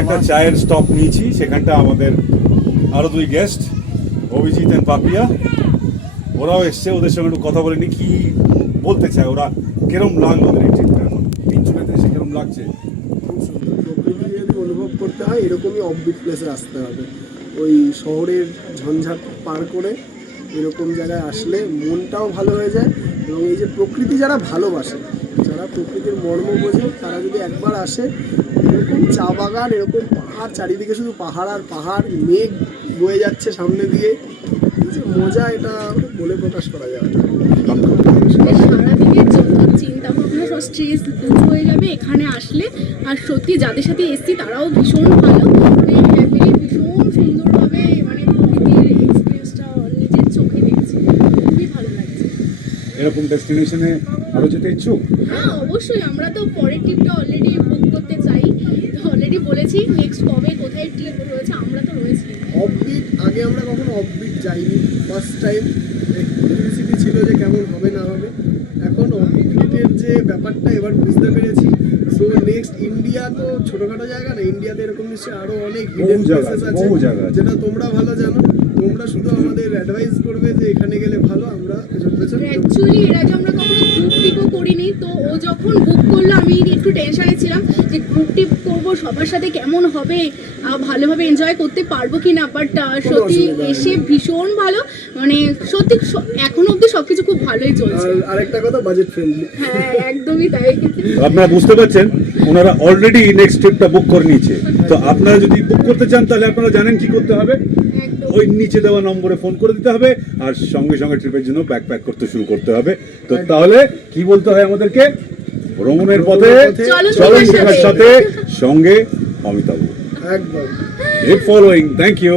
একটা চায়ের স্টপ নিয়েছি, সেখানটা আমাদের আরো দুই গেস্ট অভিজিৎ এন্ড পাপিয়া, ওরাও এসছে। ওদের সঙ্গে একটু কথা বলিনি, কি বলতে চায় ওরা, কেরম লাগলো ওদের এই ট্রিপটা, এখন পিঞ্চুড়াতে এসে কেরম লাগছে। প্রকৃতি যদি অনুভব করতে হয় এরকমই অফবিট প্লেসে আসতে হবে। ওই শহরের ঝঞ্ঝাট পার করে এরকম জায়গায় আসলে মনটাও ভালো হয়ে যায়। এবং এই যে প্রকৃতি যারা ভালোবাসে, যারা প্রকৃতির মর্ম বোঝে, তারা যদি একবার আসে, এরকম চা বাগান, এরকম পাহাড়, চারিদিকে শুধু পাহাড় আর পাহাড়, মেঘ বয়ে যাচ্ছে সামনে দিয়ে, এই যে মজা, এটা বলে প্রকাশ করা যাবে না। সারাদিনের যত চিন্তা ভাবনা সব স্ট্রেস দূর হয়ে যাবে এখানে আসলে। আর সত্যি যাদের সাথে এসছি তারাও ভীষণ ভালো, ফ্যামিলি ভীষণ সুন্দরভাবে মানে প্রকৃতির এক্সপিরিয়েন্সটা নিজের চোখে দেখছি, খুবই ভালো লাগছে। এরকম ডেস্টিনেশনে আরো যেতে ইচ্ছুক? হ্যাঁ অবশ্যই, আমরা তো পরের ট্রিপটা অলরেডি বুক করতে চাই, অলরেডি বলেছি নেক্সট কবে কোথায় ট্রিপ রয়েছে, আমরা তো রয়েছি। অফবিট আগে আমরা কখনো অফবিট যাইনি, ফার্স্ট টাইম কিউরিসিটি ছিল যে কেমন হবে না হবে। এখন অফবিটের যে ব্যাপারটা এবার বুঝতে পেরেছি। সো নেক্সট ইন্ডিয়া তো ছোটখাটো জায়গা না, ইন্ডিয়াতে এরকম নিশ্চয়ই আরো অনেক হিডেন প্লেসেস আছে যেটা তোমরা ভালো জানো। তোমরা শুধু আমাদের অ্যাডভাইস করবে যে এখানে গেলে ভালো, আমরা পেছন পেছন। অ্যাকচুয়ালি এর আগে আমরা কখনো গ্রুপ ট্রিপও করিনি, তো ও যখন বুক করলো আমি একটু টেনশনে ছিলাম যে গ্রুপ ট্রিপ করবো, সবার সাথে কেমন হবে, ভালোভাবে এনজয় করতে পারবো কি না। বাট সত্যি এসে ভীষণ ভালো, মানে সত্যি এখনো অবধি সবকিছু খুব ভালোই চলছে। আর আরেকটা কথা, বাজেট ফ্রেন্ডলি। হ্যাঁ একদমই তাই। আপনারা বুঝতে পারছেন, ওনারা অলরেডি নেক্সট ট্রিপটা বুক করে নিয়েছে। তো আপনারা যদি বুক করতে চান তাহলে আপনারা জানেন কি করতে হবে, ওই নিচে দেওয়া নম্বরে ফোন করে দিতে হবে, আর সঙ্গে সঙ্গে ট্রিপের জন্য ব্যাগ প্যাক করতে শুরু করতে হবে। তো তাহলে কি বলতে হয় আমাদেরকে? ভ্রমণের পথে চলো চলন সাথে সঙ্গে অমিতাভ। একদম। Keep following. Thank you.